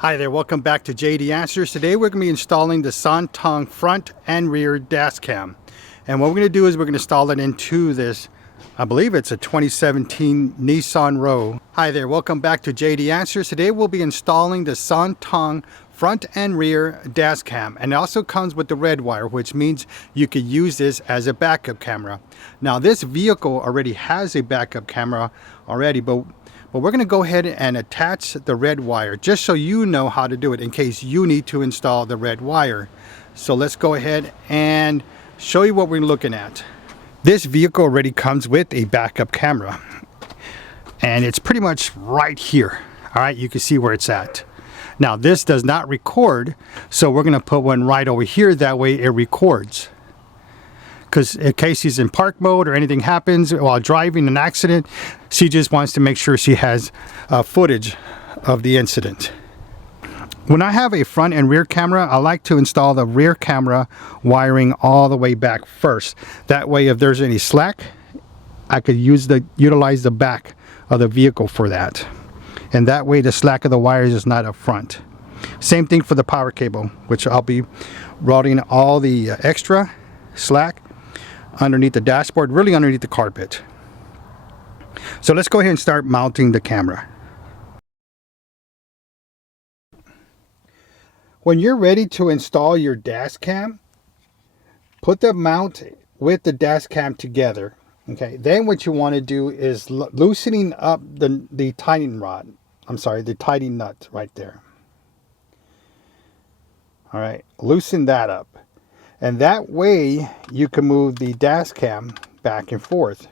Hi there, welcome back to JD Answers. Today we're going to be installing the SSONTONG front and rear dash cam. And what we're going to do is we're going to install it into this, I believe it's a 2017 Nissan Rogue. Hi there, welcome back to JD Answers. Today we'll be installing the SSONTONG front and rear dash cam. And it also comes with the red wire, which means you could use this as a backup camera. Now this vehicle already has a backup camera already, but we're going to go ahead and attach the red wire just so you know how to do it in case you need to install the red wire. So let's go ahead and show you what we're looking at. This vehicle already comes with a backup camera and it's pretty much right here. All right, you can see where it's at. Now this does not record, so we're going to put one right over here, that way it records. Because in case he's in park mode or anything happens while driving an accident, she just wants to make sure she has footage of the incident. When I have a front and rear camera, I like to install the rear camera wiring all the way back first. That way if there's any slack, I could utilize the back of the vehicle for that. And that way the slack of the wires is not up front. Same thing for the power cable, which I'll be routing all the extra slack underneath the dashboard, really underneath the carpet. So let's go ahead and start mounting the camera. When you're ready to install your dash cam, put the mount with the dash cam together. Okay, then what you want to do is loosening up the tightening rod. The tightening nut right there. All right, loosen that up. And that way you can move the dash cam back and forth.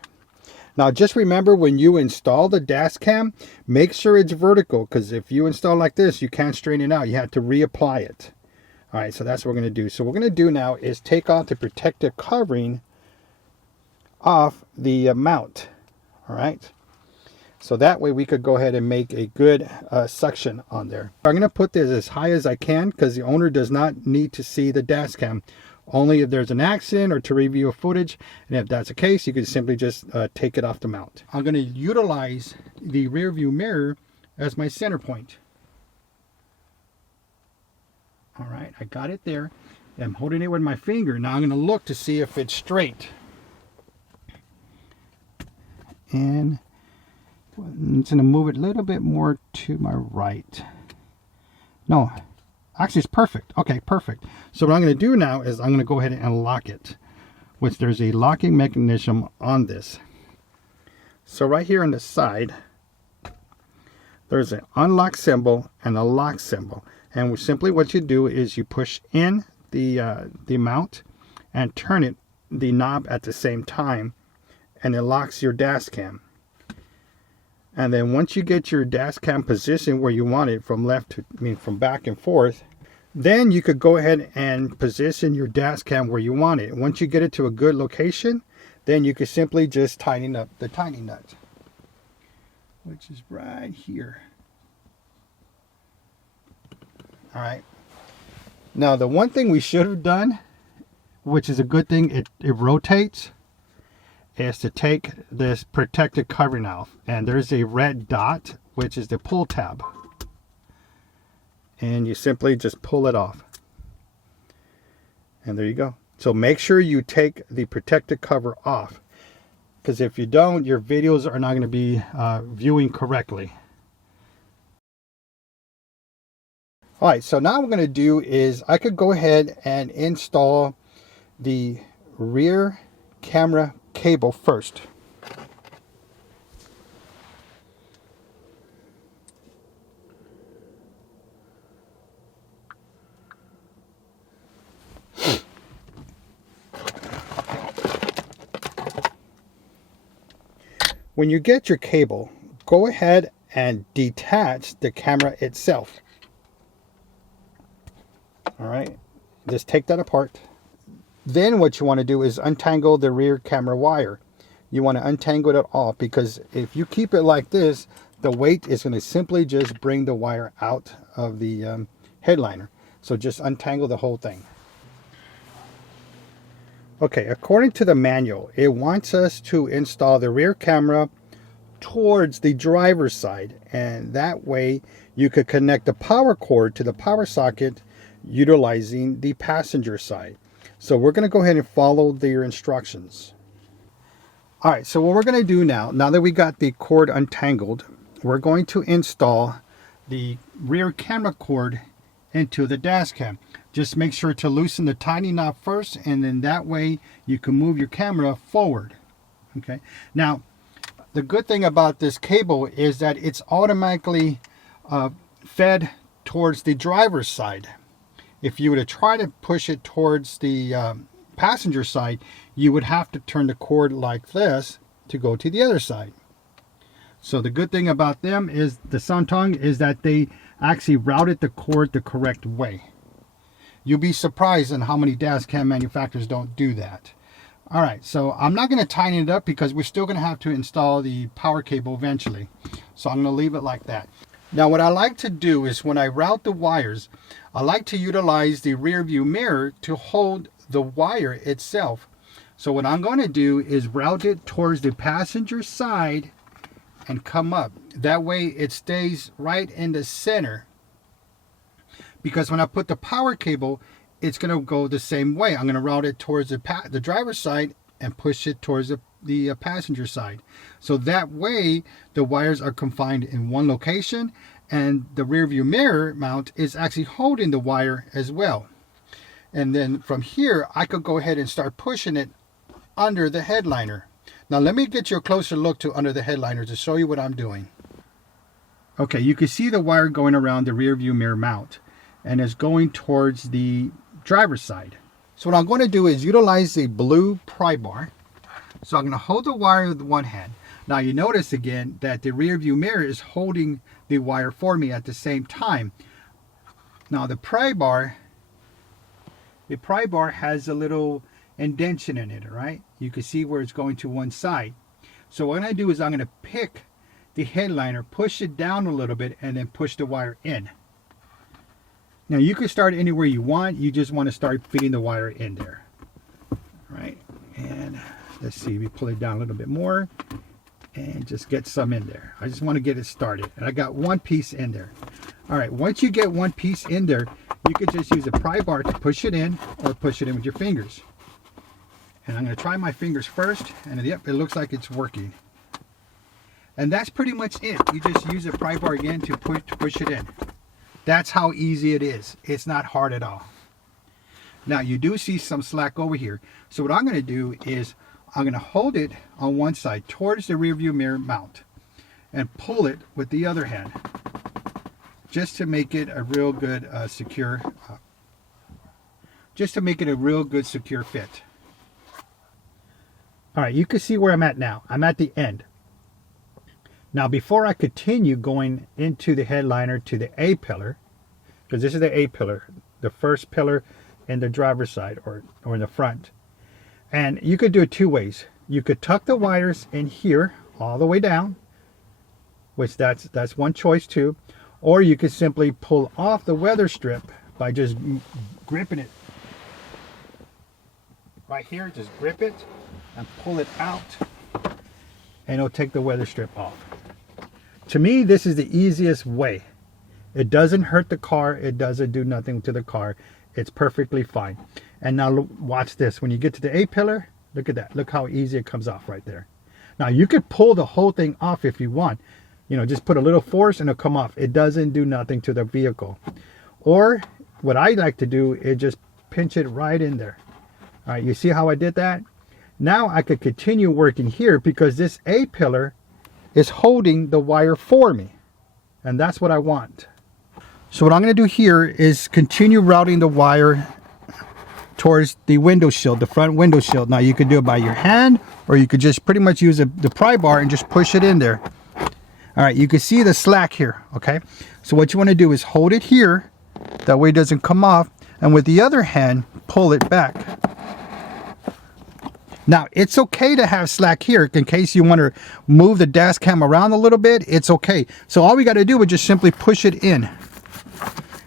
Now just remember, when you install the dash cam, make sure it's vertical, because if you install like this, you can't straighten it out. You have to reapply it. All right, so that's what we're going to do. So what we're going to do now is take off the protective covering off the mount. All right. So that way we could go ahead and make a good suction on there. I'm going to put this as high as I can because the owner does not need to see the dash cam. Only if there's an accident or to review footage, and if that's the case, you can simply just take it off the mount. I'm going to utilize the rear view mirror as my center point. All right, I got it there. I'm holding it with my finger. Now I'm going to look to see if it's straight. And I'm just going to move it a little bit more to my right. No. Actually, it's perfect. Okay, perfect. So what I'm going to do now is I'm going to go ahead and lock it, which there's a locking mechanism on this. So right here on the side, there's an unlock symbol and a lock symbol. And simply what you do is you push in the mount and turn the knob at the same time, and it locks your dash cam. And then once you get your dash cam position where you want it, from from back and forth, then you could go ahead and position your dash cam where you want it. Once you get it to a good location, then you can simply just tighten up the tightening nut, which is right here. All right. Now the one thing we should have done, which is a good thing, it rotates, is to take this protective covering off, and there's a red dot, which is the pull tab, and you simply just pull it off, and there you go. So make sure you take the protective cover off, because if you don't, your videos are not going to be viewing correctly. All right, so now what I'm going to do is I could go ahead and install the rear camera cable first. When you get your cable, go ahead and detach the camera itself. All right, just take that apart. Then what you want to do is untangle the rear camera wire. You want to untangle it off, because if you keep it like this, the weight is going to simply just bring the wire out of the headliner. So just untangle the whole thing. Okay, according to the manual, it wants us to install the rear camera towards the driver's side, and that way you could connect the power cord to the power socket utilizing the passenger side. So we're going to go ahead and follow their instructions. All right, so what we're going to do now that we got the cord untangled, we're going to install the rear camera cord into the dash cam. Just make sure to loosen the tiny knot first, and then that way you can move your camera forward. Okay, now the good thing about this cable is that it's automatically fed towards the driver's side. If you were to try to push it towards the passenger side, you would have to turn the cord like this to go to the other side. So the good thing about them is the SSONTONG is that they actually routed the cord the correct way. You'll be surprised on how many dash cam manufacturers don't do that. All right, so I'm not going to tighten it up because we're still going to have to install the power cable eventually. So I'm going to leave it like that. Now what I like to do is when I route the wires, I like to utilize the rear view mirror to hold the wire itself. So what I'm going to do is route it towards the passenger side and come up. That way it stays right in the center. Because when I put the power cable, it's going to go the same way. I'm going to route it towards the driver's side and push it towards the passenger side. So that way the wires are confined in one location, and the rear view mirror mount is actually holding the wire as well. And then from here I could go ahead and start pushing it under the headliner. Now let me get you a closer look to under the headliner to show you what I'm doing. Okay, you can see the wire going around the rear view mirror mount, and it's going towards the driver's side. So what I'm going to do is utilize the blue pry bar. So I'm going to hold the wire with one hand. Now you notice again that the rear view mirror is holding the wire for me at the same time. Now the pry bar has a little indentation in it, right? You can see where it's going to one side. So what I'm going to do is I'm going to pick the headliner, push it down a little bit, and then push the wire in. Now you can start anywhere you want. You just want to start feeding the wire in there. Right? And let's see, we pull it down a little bit more and just get some in there. I just want to get it started. And I got one piece in there. All right, once you get one piece in there, you could just use a pry bar to push it in or push it in with your fingers. And I'm going to try my fingers first, and yep, it looks like it's working. And that's pretty much it. You just use a pry bar again to push it in. That's how easy it is. It's not hard at all. Now you do see some slack over here. So what I'm going to do is I'm going to hold it on one side towards the rear view mirror mount and pull it with the other hand just to make it a real good secure fit. All right, you can see where I'm at now. I'm at the end. Now before I continue going into the headliner to the A pillar, because this is the A pillar, the first pillar in the driver's side or in the front. And you could do it two ways. You could tuck the wires in here all the way down, which that's one choice too. Or you could simply pull off the weather strip by just gripping it right here. Just grip it and pull it out, and it'll take the weather strip off. To me, this is the easiest way. It doesn't hurt the car. It doesn't do nothing to the car. It's perfectly fine. And now watch this. When you get to the A pillar, look at that. Look how easy it comes off right there. Now you could pull the whole thing off if you want. You know, just put a little force and it'll come off. It doesn't do nothing to the vehicle. Or what I like to do is just pinch it right in there. All right, you see how I did that? Now I could continue working here because this A pillar is holding the wire for me. And that's what I want. So what I'm going to do here is continue routing the wire towards the window shield, the front window shield. Now you could do it by your hand, or you could just pretty much use the pry bar and just push it in there. All right, you can see the slack here, okay? So what you want to do is hold it here, that way it doesn't come off, and with the other hand, pull it back. Now, it's okay to have slack here in case you want to move the dash cam around a little bit. It's okay. So all we got to do is just simply push it in.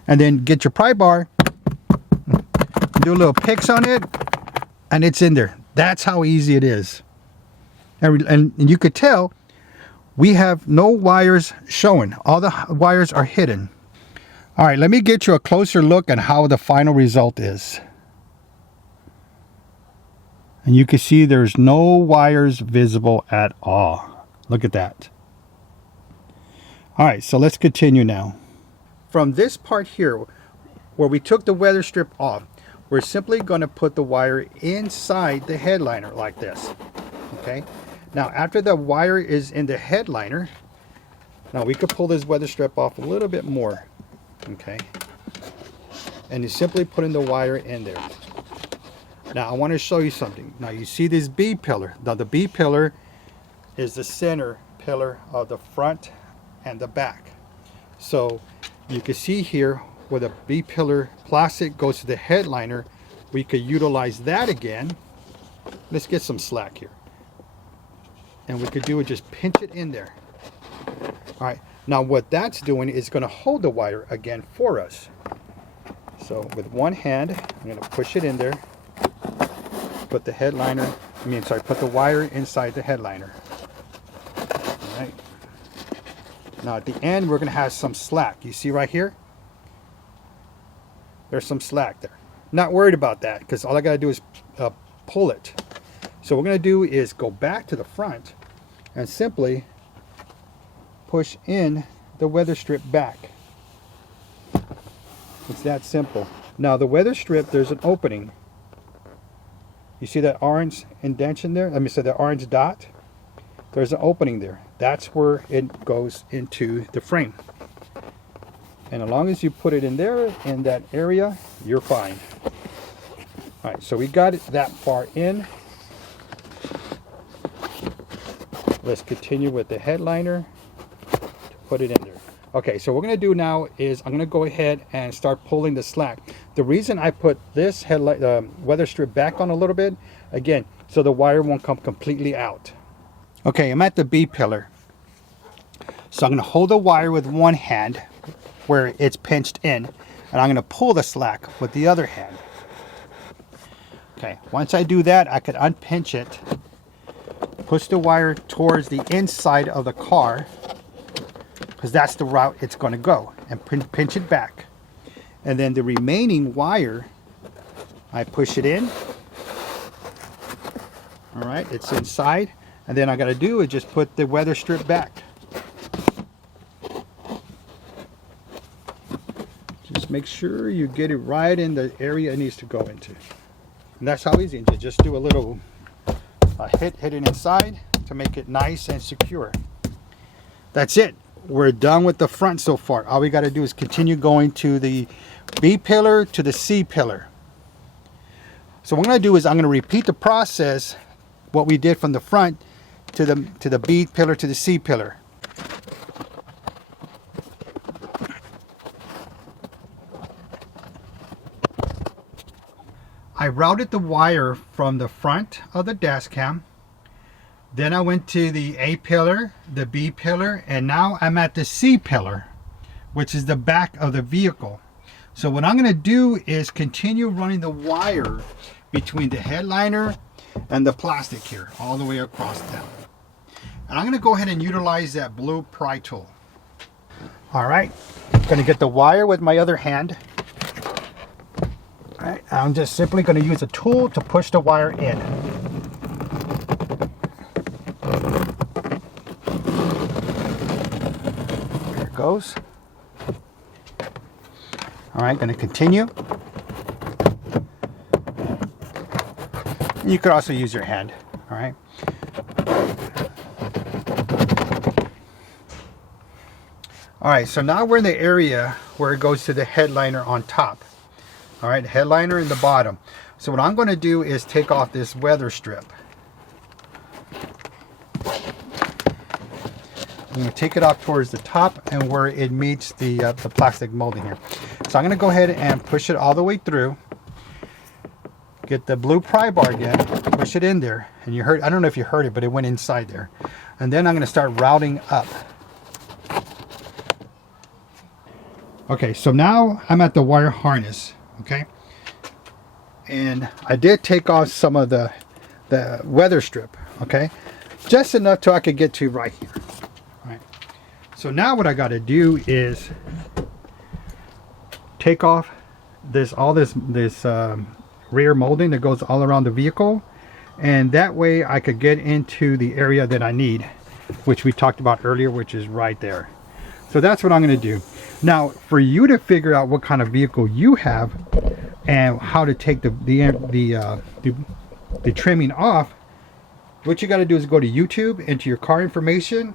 And then get your pry bar, do a little picks on it, and it's in there. That's how easy it is. And you could tell we have no wires showing. All the wires are hidden. All right, let me get you a closer look at how the final result is. And you can see there's no wires visible at all. Look at that. All right, so let's continue now. From this part here, where we took the weather strip off, we're simply going to put the wire inside the headliner like this. Okay. Now, after the wire is in the headliner, now we could pull this weather strip off a little bit more. Okay. And you simply put in the wire in there. Now, I want to show you something. Now, you see this B pillar. Now, the B pillar is the center pillar of the front and the back. So, you can see here where the B pillar plastic goes to the headliner, we could utilize that again. Let's get some slack here. And we could do is just pinch it in there. All right, now what that's doing is going to hold the wire again for us. So with one hand, I'm going to push it in there, put the headliner, put the wire inside the headliner. All right. Now at the end, we're going to have some slack. You see right here? There's some slack there. Not worried about that because all I got to do is pull it. So what we're going to do is go back to the front and simply push in the weather strip back. It's that simple. Now the weather strip, there's an opening. You see that orange indentation there? The orange dot? There's an opening there. That's where it goes into the frame. And as long as you put it in there, in that area, you're fine. All right, so we got it that far in. Let's continue with the headliner to put it in there. Okay, so what we're going to do now is I'm going to go ahead and start pulling the slack. The reason I put this weather strip back on a little bit, again, so the wire won't come completely out. Okay, I'm at the B pillar. So I'm going to hold the wire with one hand where it's pinched in, and I'm going to pull the slack with the other hand. Okay, once I do that, I could unpinch it, push the wire towards the inside of the car, because that's the route it's going to go, and pinch it back. And then the remaining wire, I push it in. All right, it's inside, and then I got to do is just put the weather strip back. Just make sure you get it right in the area it needs to go into. And that's how easy it is. Just do a little hit it inside to make it nice and secure. That's it. We're done with the front so far. All we got to do is continue going to the B pillar to the C pillar. So what I'm going to do is I'm going to repeat the process, what we did from the front to the B pillar to the C pillar. I routed the wire from the front of the dash cam. Then I went to the A pillar, the B pillar, and now I'm at the C pillar, which is the back of the vehicle. So what I'm going to do is continue running the wire between the headliner and the plastic here, all the way across down. And I'm going to go ahead and utilize that blue pry tool. All right, I'm going to get the wire with my other hand. All right, I'm just simply going to use a tool to push the wire in. There it goes. All right, going to continue. You could also use your hand. All right. All right, so now we're in the area where it goes to the headliner on top. All right, headliner in the bottom. So what I'm going to do is take off this weather strip. I'm going to take it off towards the top and where it meets the plastic molding here. So I'm going to go ahead and push it all the way through. Get the blue pry bar again, push it in there, and you heard, I don't know if you heard it, but it went inside there. And then I'm going to start routing up. Okay, so now I'm at the wire harness. Okay, and I did take off some of the weather strip, okay, just enough till I could get to right here. So now what I got to do is take off all this rear molding that goes all around the vehicle, and that way I could get into the area that I need, which we talked about earlier, which is right there. So that's what I'm going to do. Now, for you to figure out what kind of vehicle you have and how to take the trimming off, what you got to do is go to YouTube, into your car information,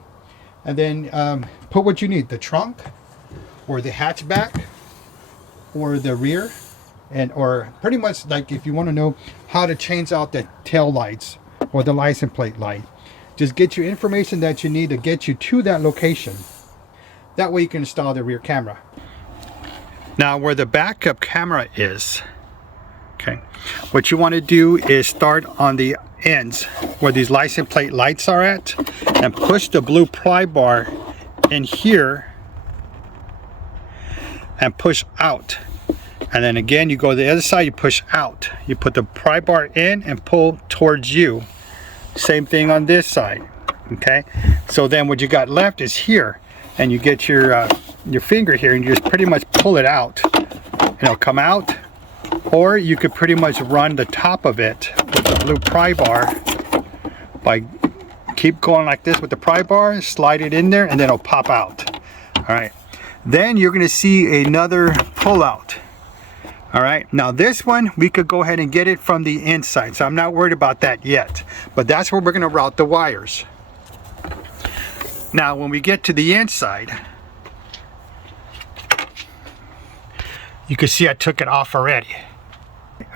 and then put what you need: the trunk, or the hatchback, or the rear, or pretty much like if you want to know how to change out the tail lights or the license plate light, just get your information that you need to get you to that location. That way you can install the rear camera. Now, where the backup camera is, okay, what you want to do is start on the ends where these license plate lights are at, and push the blue pry bar in here and push out. And then again, you go to the other side, you push out. You put the pry bar in and pull towards you. Same thing on this side, okay? So then what you got left is here, and you get your finger here and you just pretty much pull it out and it'll come out. Or you could pretty much run the top of it with the blue pry bar by keep going like this with the pry bar, slide it in there, and then it'll pop out. All right, then you're going to see another pull out. All right, now this one we could go ahead and get it from the inside, so I'm not worried about that yet, but that's where we're going to route the wires. Now when we get to the inside, you can see I took it off already.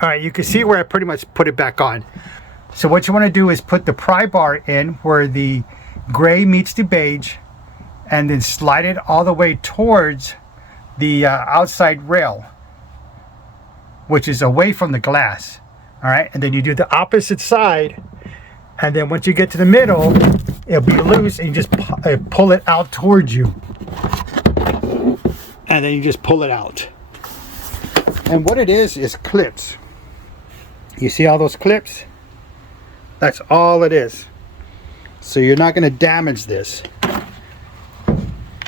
All right, you can see where I pretty much put it back on. So what you want to do is put the pry bar in where the gray meets the beige, and then slide it all the way towards the outside rail, which is away from the glass. All right, and then you do the opposite side, and then once you get to the middle, it'll be loose, and you just pull it out towards you, and then you just pull it out. And what it is clips. You see all those clips? That's all it is. So you're not going to damage this.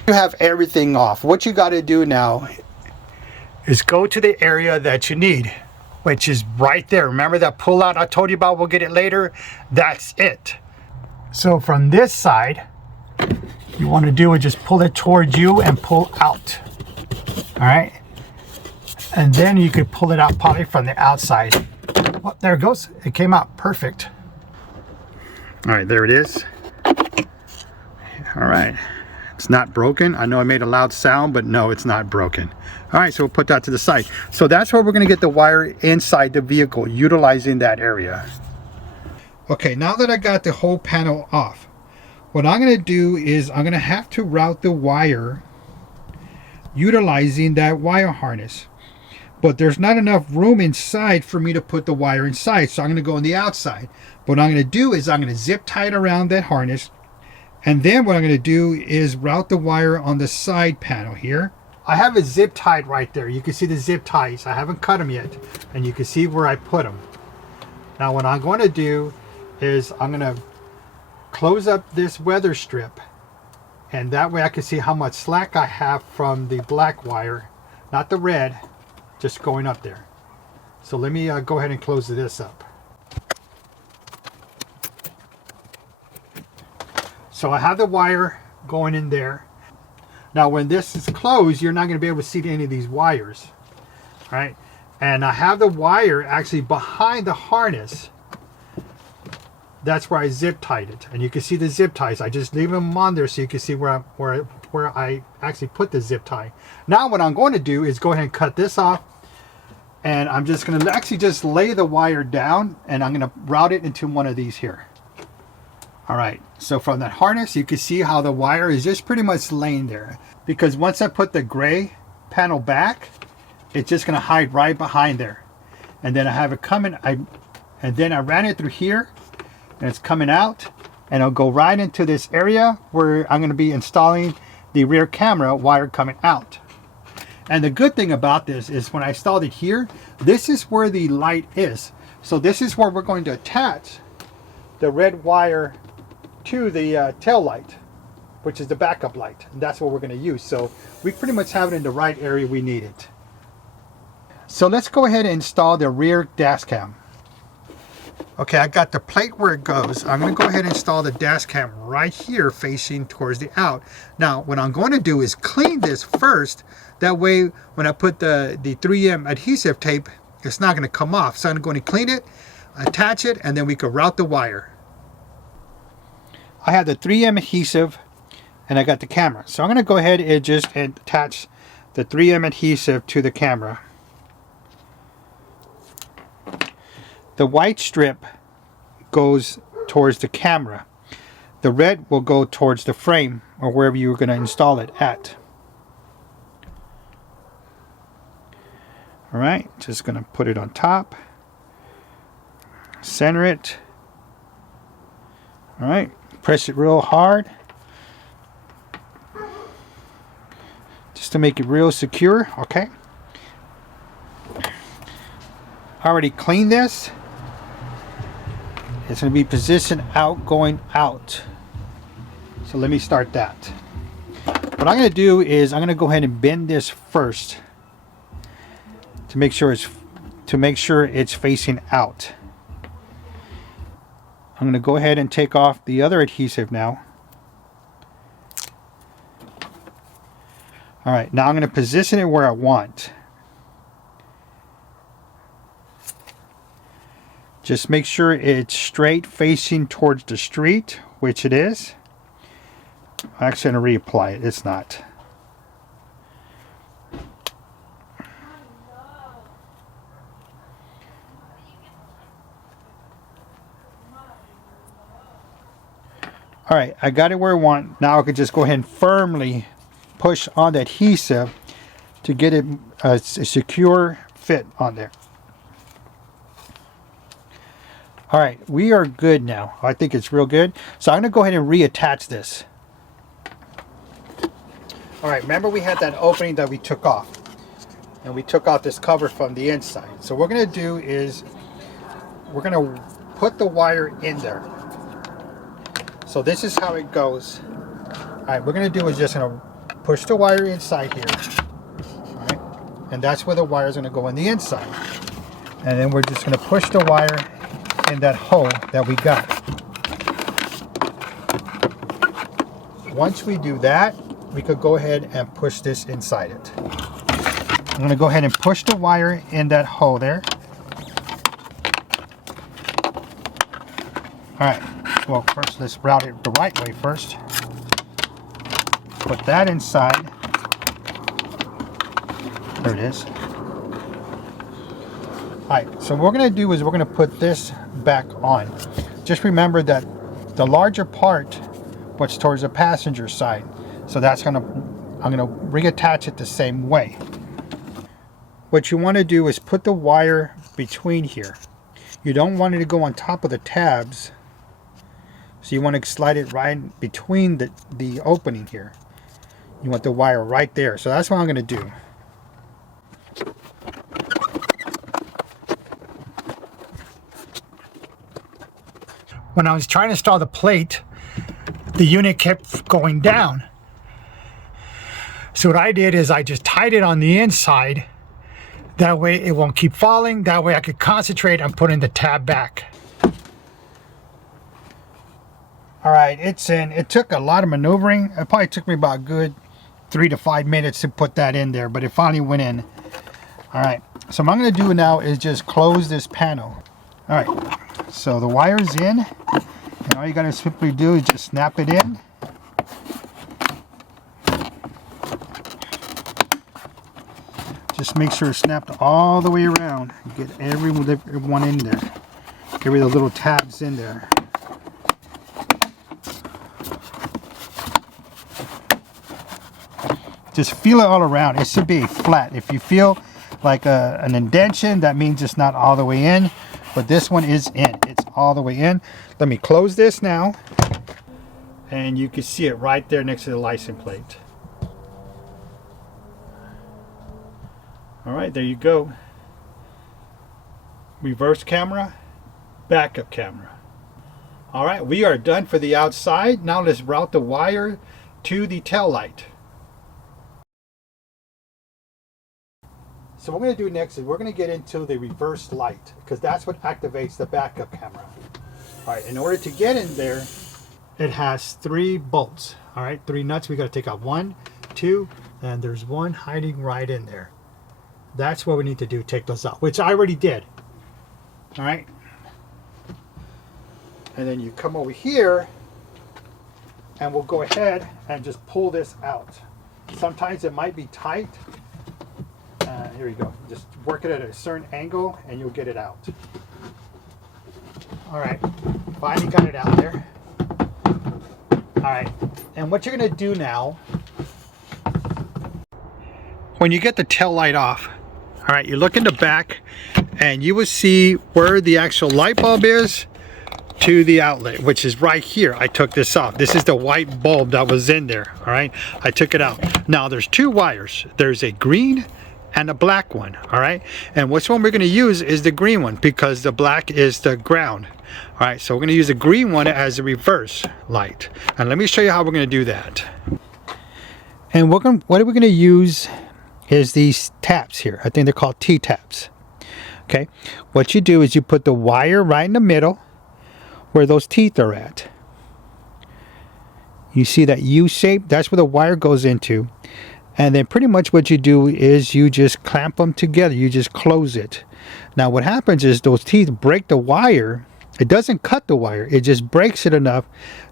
You have everything off. What you got to do now is go to the area that you need, which is right there. Remember that pull out I told you about? We'll get it later. That's it. So from this side, you want to do is just pull it towards you and pull out. All right, and then you could pull it out probably from the outside. Oh, there it goes. It came out perfect. All right, there it is. All right, it's not broken. I know I made a loud sound, but no, it's not broken. All right, so we'll put that to the side. So that's where we're going to get the wire inside the vehicle, utilizing that area. Okay, now that I got the whole panel off, what I'm going to do is I'm going to have to route the wire utilizing that wire harness. But there's not enough room inside for me to put the wire inside, so I'm going to go on the outside. What I'm going to do is I'm going to zip tie it around that harness, and then what I'm going to do is route the wire on the side panel here. I have it zip tied right there. You can see the zip ties. I haven't cut them yet, and you can see where I put them. Now what I'm going to do is I'm going to close up this weather strip, and that way I can see how much slack I have from the black wire, not the red, just going up there. So let me go ahead and close this up. So I have the wire going in there. Now when this is closed, you're not going to be able to see any of these wires. All right, and I have the wire actually behind the harness. That's where I zip tied it, and you can see the zip ties. I just leave them on there so you can see where I actually put the zip tie. Now what I'm going to do is go ahead and cut this off, and I'm just going to actually just lay the wire down, and I'm going to route it into one of these here. All right, so from that harness you can see how the wire is just pretty much laying there, because once I put the gray panel back, it's just going to hide right behind there. And then I have it coming, and then I ran it through here, and it's coming out, and it'll go right into this area where I'm going to be installing the rear camera wire coming out. And the good thing about this is when I installed it here, this is where the light is. So this is where we're going to attach the red wire to the tail light. which is the backup light. And that's what we're going to use. So we pretty much have it in the right area we need it. So let's go ahead and install the rear dash cam. Okay, I got the plate where it goes. I'm going to go ahead and install the dash cam right here facing towards the out. Now, what I'm going to do is clean this first. That way, when I put the 3M adhesive tape, it's not going to come off. So I'm going to clean it, attach it, and then we can route the wire. I have the 3M adhesive and I got the camera. So I'm going to go ahead and just attach the 3M adhesive to the camera. The white strip goes towards the camera. The red will go towards the frame or wherever you're going to install it at. Alright, just going to put it on top. Center it. Alright, press it real hard. Just to make it real secure. Okay. I already cleaned this. It's going to be positioned out, going out. So let me start that. What I'm going to do is I'm going to go ahead and bend this first to make sure it's facing out. I'm going to go ahead and take off the other adhesive now. All right, now I'm going to position it where I want. Just make sure it's straight facing towards the street, which it is. I'm actually going to reapply it. It's not. All right, I got it where I want. Now I can just go ahead and firmly push on the adhesive to get it a secure fit on there. All right, we are good now. I think it's real good. So I'm going to go ahead and reattach this. All right, remember we had that opening that we took off. And we took out this cover from the inside. So what we're going to do is we're going to put the wire in there. So this is how it goes. All right, what we're going to do is just going to push the wire inside here. All right, and that's where the wire is going to go in the inside. And then we're just going to push the wire in that hole that we got. Once we do that, we could go ahead and push this inside it. I'm going to go ahead and push the wire in that hole there. Alright, well first let's route it the right way first. Put that inside. There it is. Alright, so what we're going to do is we're going to put this back on. Just remember that the larger part what's towards the passenger side. So that's I'm going to reattach it the same way. What you want to do is put the wire between here. You don't want it to go on top of the tabs. So you want to slide it right between the opening here. You want the wire right there. So that's what I'm going to do. When I was trying to install the plate, the unit kept going down. So what I did is I just tied it on the inside. That way it won't keep falling. That way I could concentrate on putting the tab back. All right, it's in. It took a lot of maneuvering. It probably took me about a good 3 to 5 minutes to put that in there, but it finally went in. All right, so what I'm going to do now is just close this panel. All right, so the wire's in, and all you got to simply do is just snap it in. Just make sure it's snapped all the way around. Get everyone in there. Get rid of the little tabs in there. Just feel it all around. It should be flat. If you feel like an indentation, that means it's not all the way in. But this one is in. It's all the way in. Let me close this now. And you can see it right there next to the license plate. All right, there you go. Reverse camera, backup camera. All right, we are done for the outside. Now let's route the wire to the tail light. So what we're going to do next is we're going to get into the reverse light, because that's what activates the backup camera. All right, in order to get in there, it has 3 bolts. All right, 3 nuts. We got to take out 1, 2, and there's 1 hiding right in there. That's what we need to do, take those out, which I already did. All right. And then you come over here and we'll go ahead and just pull this out. Sometimes it might be tight. Here we go. Just work it at a certain angle and you'll get it out. All right, finally got it out there. All right, and what you're gonna do now, when you get the tail light off, all right, you look in the back and you will see where the actual light bulb is to the outlet, which is right here. I took this off. This is the white bulb that was in there, all right? I took it out. Now there's 2 wires. There's a green and a black one, all right? And which one we're gonna use is the green one, because the black is the ground. All right, so we're gonna use the green one as a reverse light. And let me show you how we're gonna do that. And what we're gonna use is these taps here. I think they're called T-taps. Okay, what you do is you put the wire right in the middle where those teeth are at. You see that U shape? That's where the wire goes into. And then pretty much what you do is you just clamp them together. You just close it. Now what happens is those teeth break the wire. It doesn't cut the wire. It just breaks it enough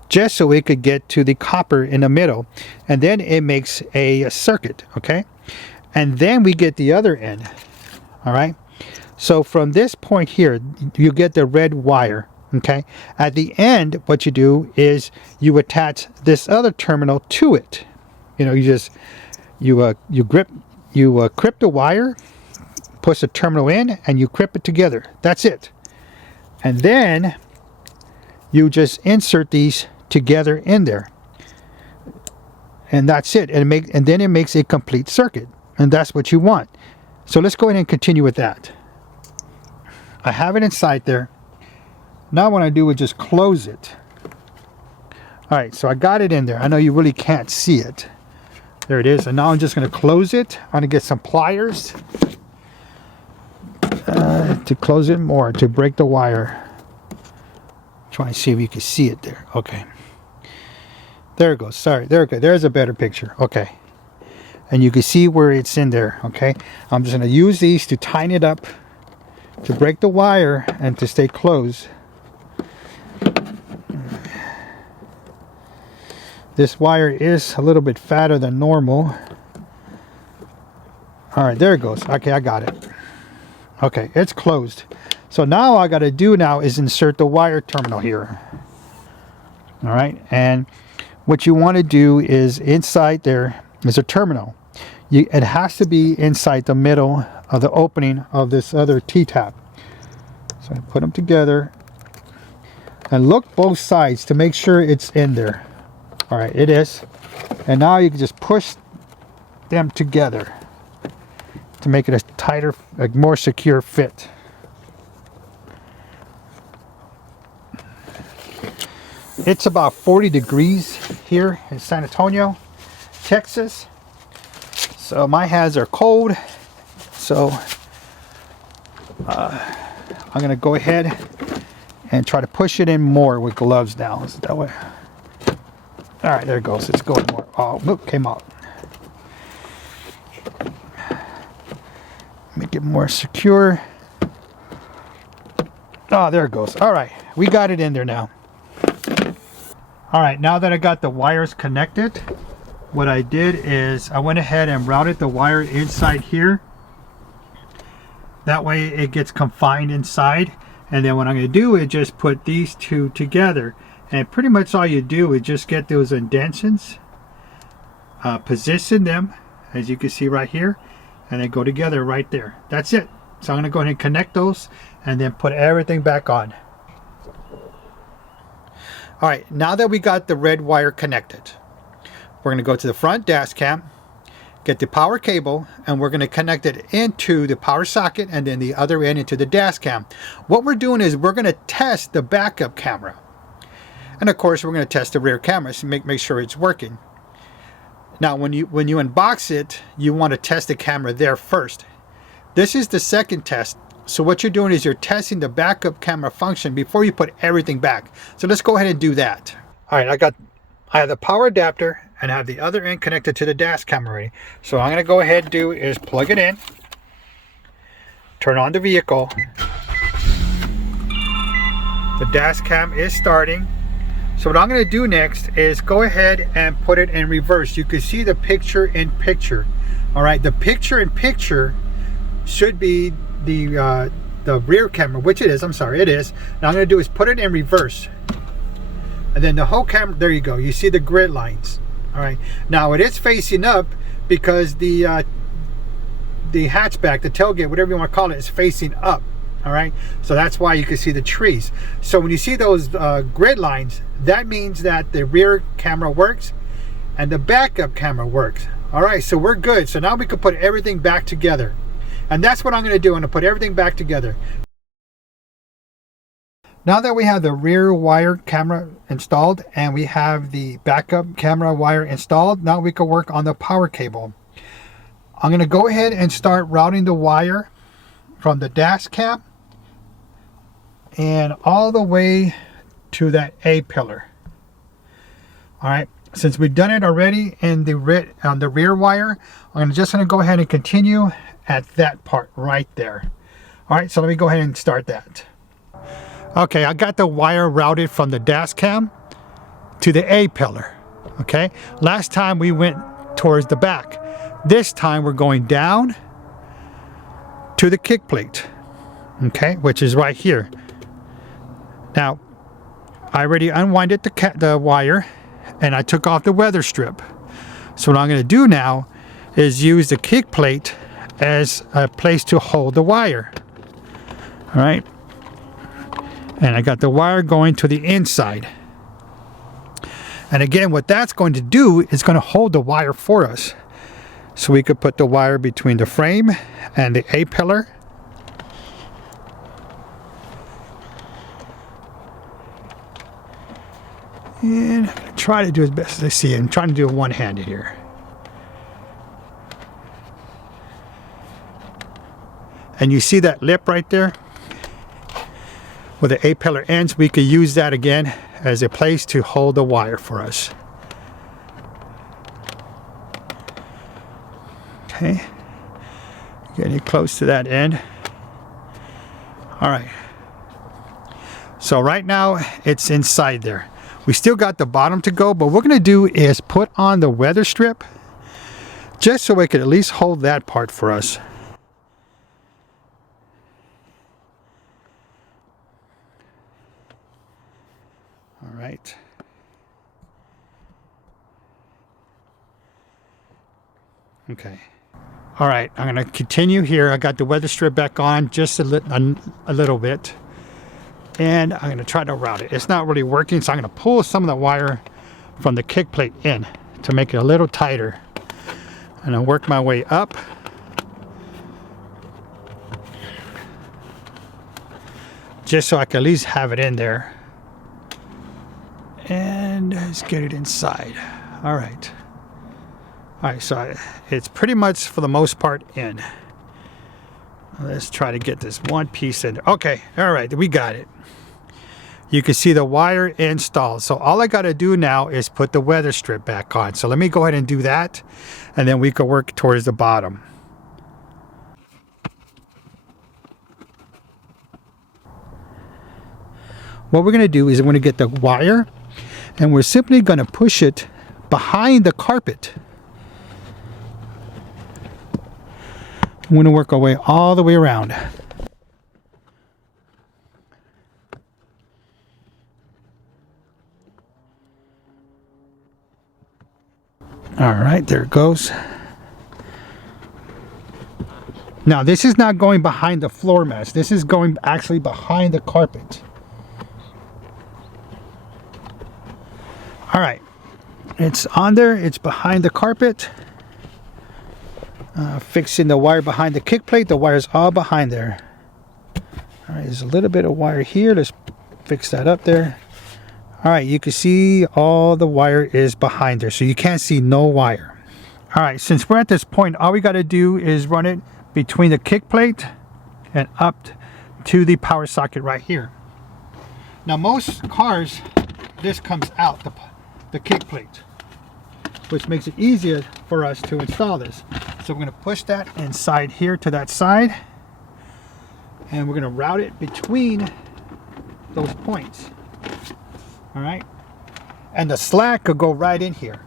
just so it could get to the copper in the middle. And then it makes a circuit, okay? And then we get the other end, all right? So from this point here, you get the red wire, okay? At the end, what you do is you attach this other terminal to it. You know, you grip the wire, push the terminal in, and you grip it together. That's it. And then you just insert these together in there. And that's it. And then it makes a complete circuit. And that's what you want. So let's go ahead and continue with that. I have it inside there. Now what I do is just close it. All right, so I got it in there. I know you really can't see it. There it is. And now I'm just going to close it. I'm going to get some pliers to close it more, to break the wire. Try and see if you can see it there. Okay. There it goes. Sorry. There it goes. There's a better picture. Okay. And you can see where it's in there. Okay. I'm just going to use these to tighten it up, to break the wire and to stay closed. This wire is a little bit fatter than normal. All right, there it goes. Okay, I got it. Okay, it's closed. So now all I got to do now is insert the wire terminal here. All right, and what you want to do is inside there is a terminal. It has to be inside the middle of the opening of this other T-tap. So I put them together and look both sides to make sure it's in there. All right, it is. And now you can just push them together to make it a tighter, a more secure fit. It's about 40 degrees here in San Antonio, Texas. So my hands are cold. So I'm gonna go ahead and try to push it in more with gloves now. So that way. All right, there it goes. It's going more. Oh, look, came out. Make it more secure. Oh, there it goes. All right, we got it in there now. All right, now that I got the wires connected, what I did is I went ahead and routed the wire inside here. That way it gets confined inside. And then what I'm going to do is just put these two together. And pretty much all you do is just get those indentions, position them, as you can see right here, and they go together right there. That's it. So I'm going to go ahead and connect those and then put everything back on. All right, now that we got the red wire connected, we're going to go to the front dash cam, get the power cable, and we're going to connect it into the power socket and then the other end into the dash cam. What we're doing is we're going to test the backup camera. And of course, we're going to test the rear camera to make sure it's working. Now when you unbox it, you want to test the camera there first. This is the second test. So what you're doing is you're testing the backup camera function before you put everything back. So let's go ahead and do that. All right, I have the power adapter and I have the other end connected to the dash cam already. So what I'm going to go ahead and do is plug it in, turn on the vehicle. The dash cam is starting. So what I'm going to do next is go ahead and put it in reverse. You can see the picture in picture. All right, the picture in picture should be the rear camera, which it is. I'm sorry, it is. Now I'm going to do is put it in reverse, and then the whole camera. There you go. You see the grid lines. All right. Now it is facing up because the hatchback, the tailgate, whatever you want to call it, is facing up. All right, so that's why you can see the trees. So when you see those grid lines, that means that the rear camera works and the backup camera works. All right, so we're good. So now we can put everything back together, and that's what I'm going to do. I'm going to put everything back together. Now that we have the rear wire camera installed and we have the backup camera wire installed, now we can work on the power cable. I'm going to go ahead and start routing the wire from the dash cam and all the way to that A pillar. All right, since we've done it already in the on the rear wire, I'm just going to go ahead and continue at that part right there. All right, so let me go ahead and start that. Okay, I got the wire routed from the dash cam to the A pillar. Okay, last time we went towards the back. This time we're going down to the kick plate, okay, which is right here. Now, I already unwinded the wire and I took off the weather strip. So what I'm going to do now is use the kick plate as a place to hold the wire. All right, and I got the wire going to the inside. And again, what that's going to do is going to hold the wire for us. So we could put the wire between the frame and the A pillar. And I'm going to try to do as best as I see. I'm trying to do it one-handed here. And you see that lip right there? Where the A pillar ends, we could use that again as a place to hold the wire for us. Okay, getting close to that end. All right, so right now it's inside there. We still got the bottom to go, but what we're going to do is put on the weather strip just so we could at least hold that part for us. All right. Okay. All right, I'm going to continue here. I got the weather strip back on just a little bit. And I'm going to try to route it. It's not really working, so I'm going to pull some of the wire from the kick plate in to make it a little tighter. And I'll work my way up. Just so I can at least have it in there. And let's get it inside. All right. All right, so it's pretty much for the most part in. Let's try to get this one piece in. Okay, all right, we got it. You can see the wire installed. So all I got to do now is put the weather strip back on. So let me go ahead and do that, and then we can work towards the bottom. What we're going to do is we're going to get the wire, and we're simply going to push it behind the carpet. I'm going to work our way all the way around. All right, there it goes. Now this is not going behind the floor mats. This is going actually behind the carpet. All right, it's on there. It's behind the carpet. Fixing the wire behind the kick plate. The wire's all behind there. All right, there's a little bit of wire here. Let's fix that up there. All right, you can see all the wire is behind there, so you can't see no wire. All right, since we're at this point, all we got to do is run it between the kick plate and up to the power socket right here. Now most cars, this comes out, the kick plate, which makes it easier for us to install this. So we're going to push that inside here to that side, and we're going to route it between those points. All right, and the slack could go right in here.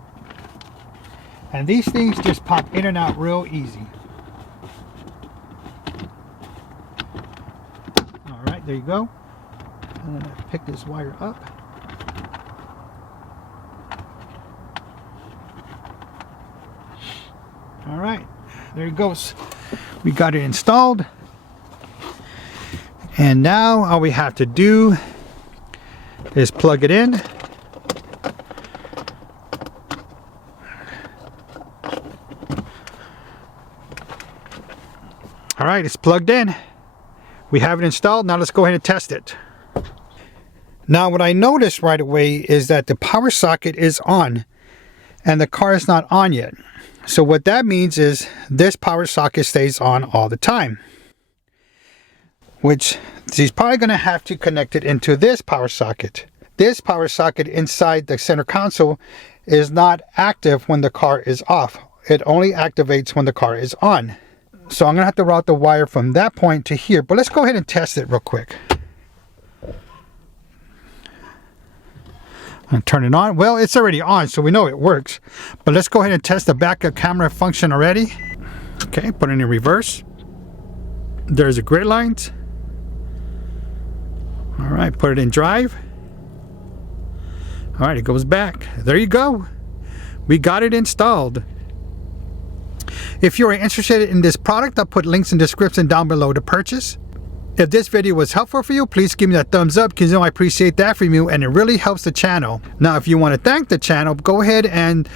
And these things just pop in and out real easy. All right, there you go. I'm going to pick this wire up. All right, there it goes. We got it installed. And now all we have to do is plug it in. All right, it's plugged in. We have it installed. Now let's go ahead and test it. Now what I noticed right away is that the power socket is on and the car is not on yet. So what that means is this power socket stays on all the time, which he's probably going to have to connect it into this power socket. This power socket inside the center console is not active when the car is off. It only activates when the car is on. So I'm going to have to route the wire from that point to here, but let's go ahead and test it real quick. And turn it on. Well, it's already on, so we know it works. But let's go ahead and test the backup camera function already. Okay, put it in reverse. There's the grid lines. All right, put it in drive. All right, it goes back. There you go. We got it installed. If you're interested in this product, I'll put links in the description down below to purchase. If this video was helpful for you, please give me that thumbs up because you know I appreciate that from you and it really helps the channel. Now, if you want to thank the channel, go ahead and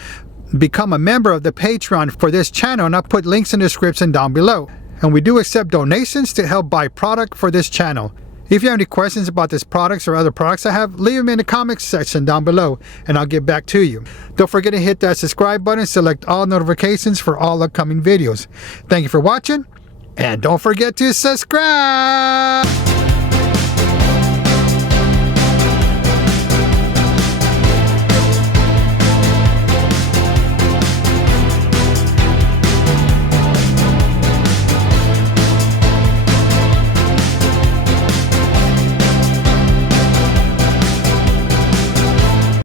become a member of the Patreon for this channel, and I'll put links in the description down below. And we do accept donations to help buy product for this channel. If you have any questions about this products or other products I have, leave them in the comments section down below and I'll get back to you. Don't forget to hit that subscribe button, select all notifications for all upcoming videos. Thank you for watching, and don't forget to subscribe!